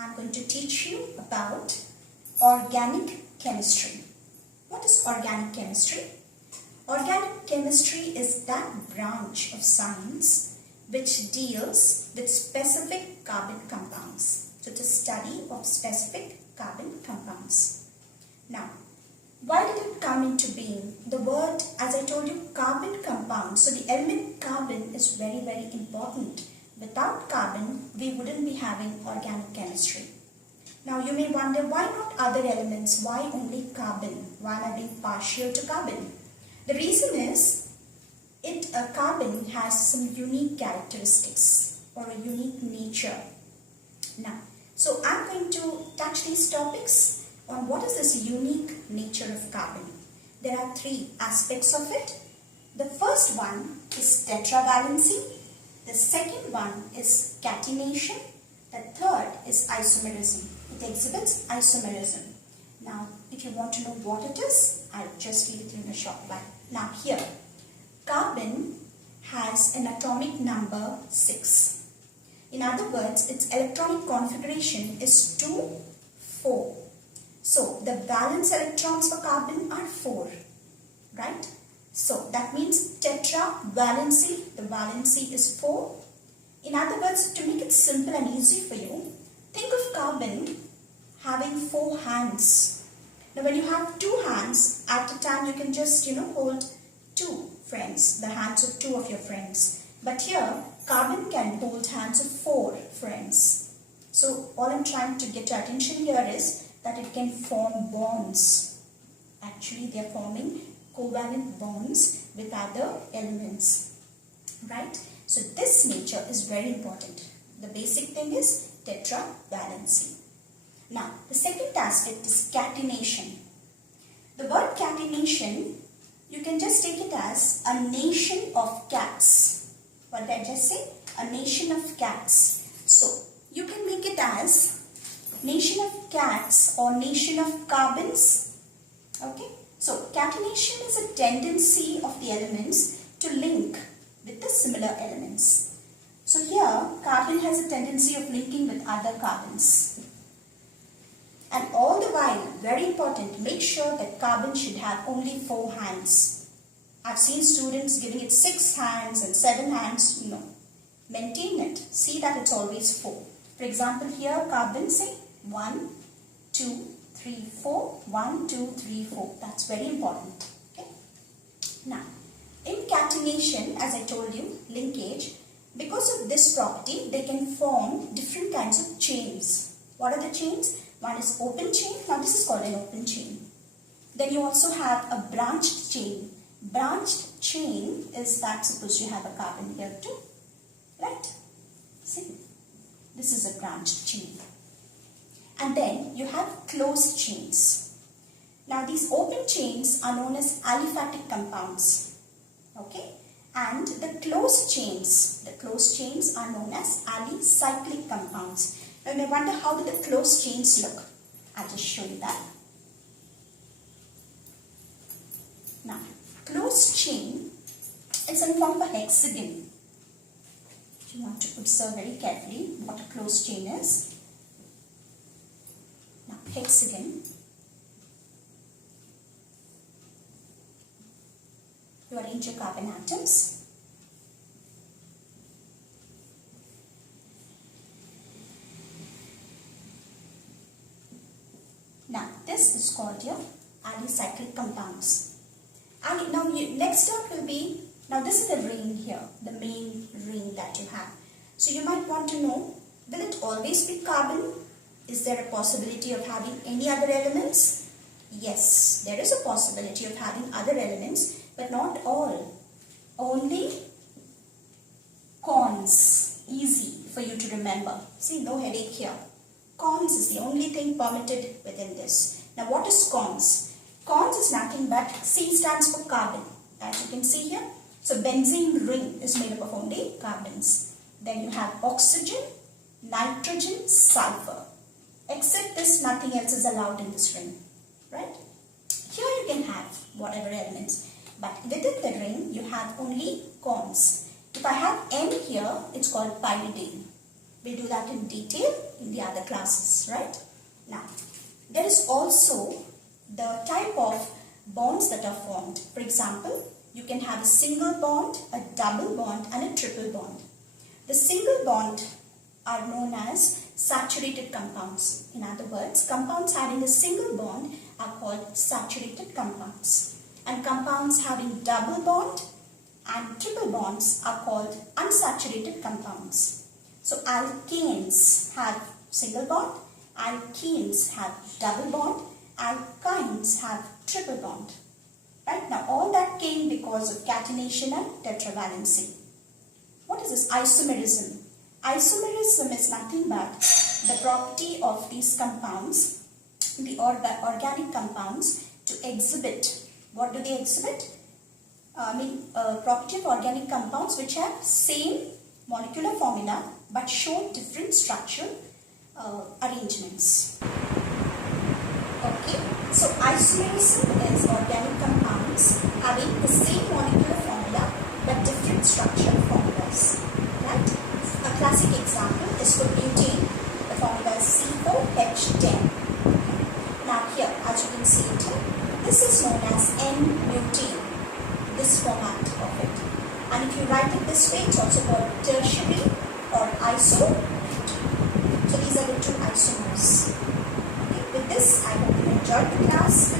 I'm going to teach you about organic chemistry. What is organic chemistry? Organic chemistry is that branch of science which deals with specific carbon compounds. So it's a study of specific carbon compounds. Now, why did it come into being? The word, as I told you, carbon compound. So the element carbon is very, very important. Without carbon, we wouldn't be having organic chemistry. Now you may wonder, why not other elements? Why only carbon? Why am I being partial to carbon? The reason is, carbon has some unique characteristics or a unique nature. Now, so I'm going to touch these topics on what is this unique nature of carbon. There are three aspects of it. The first one is tetravalency. The second one is catenation. The third is isomerism. It exhibits isomerism. Now, if you want to know what it is, I'll just leave it in a short while. Now here, carbon has an atomic number 6. In other words, its electronic configuration is 2, 4. So, the valence electrons for carbon are 4, right? So, that means tetravalency, the valency is 4. In other words, to make it simple and easy for you, think of carbon having 4 hands. Now, when you have 2 hands, at a time you can just, hold 2 friends, the hands of 2 of your friends. But here, carbon can hold hands of 4 friends. So, all I'm trying to get your attention here is that it can form bonds. Actually, they are forming covalent bonds with other elements, right? So, this nature is very important. The basic thing is tetravalency. Now, the second aspect is catenation. The word catenation, you can just take it as a nation of cats. What did I just say? A nation of cats. So, you can make it as nation of cats or nation of carbons. Okay. So, catenation is a tendency of the elements to link with the similar elements. So, here carbon has a tendency of linking with other carbons. And all the while, very important, make sure that carbon should have only 4 hands. I've seen students giving it 6 hands and 7 hands. No. Maintain it. See that it's always 4. For example, here carbon, say 1, 2, 3, 4. 1, 2, 3, 4. That's very important. Okay. Now, in catenation, as I told you, linkage, because of this property, they can form different kinds of chains. What are the chains? One is open chain. Now, this is called an open chain. Then you also have a branched chain. Branched chain is that, suppose you have a carbon here too, right? See, this is a branched chain. And then you have closed chains. Now, these open chains are known as aliphatic compounds. Okay? And the closed chains are known as alicyclic compounds. Now, you may wonder, how do the closed chains look? I'll just show you that. Now, closed chain is in form of a hexagon. You want to observe very carefully what a closed chain is. Now, hexagon. You arrange your carbon atoms. Now, this is called your alicyclic compounds. And now, next step will be, now this is the ring here, the main ring that you have. So, you might want to know, will it always be carbon? Is there a possibility of having any other elements? Yes, there is a possibility of having other elements, but not all. Only cons. Easy for you to remember. See, no headache here. Cons is the only thing permitted within this. Now, what is cons? Cons is nothing but, C stands for carbon, as you can see here. So, benzene ring is made up of only carbons. Then you have oxygen, nitrogen, sulfur. Except this, nothing else is allowed in this ring, right? Here you can have whatever elements, but within the ring you have only cons. If I have N here, it's called pyridine. We'll do that in detail in the other classes, right? Now, there is also the type of bonds that are formed. For example, you can have a single bond, a double bond and a triple bond. The single bond are known as saturated compounds. In other words, compounds having a single bond are called saturated compounds. And compounds having double bond and triple bonds are called unsaturated compounds. So alkanes have single bond, alkenes have double bond, alkynes have triple bond. Right? Now all that came because of catenation and tetravalency. What is this isomerism? Isomerism is nothing but the property of these compounds, the organic compounds, to exhibit. What do they exhibit? Property of organic compounds which have same molecular formula but show different structural arrangements. Okay, so isomerism is organic compounds having the same molecular formula but different structural formulas. Right? A classic example is for butane. The formula is C4H10. Now here, as you can see it here, this is known as N-butane. This format of it. And if you write it this way, it's also called tertiary or isobutane. So these are the two isomers. Okay, with this, I hope you enjoyed the class.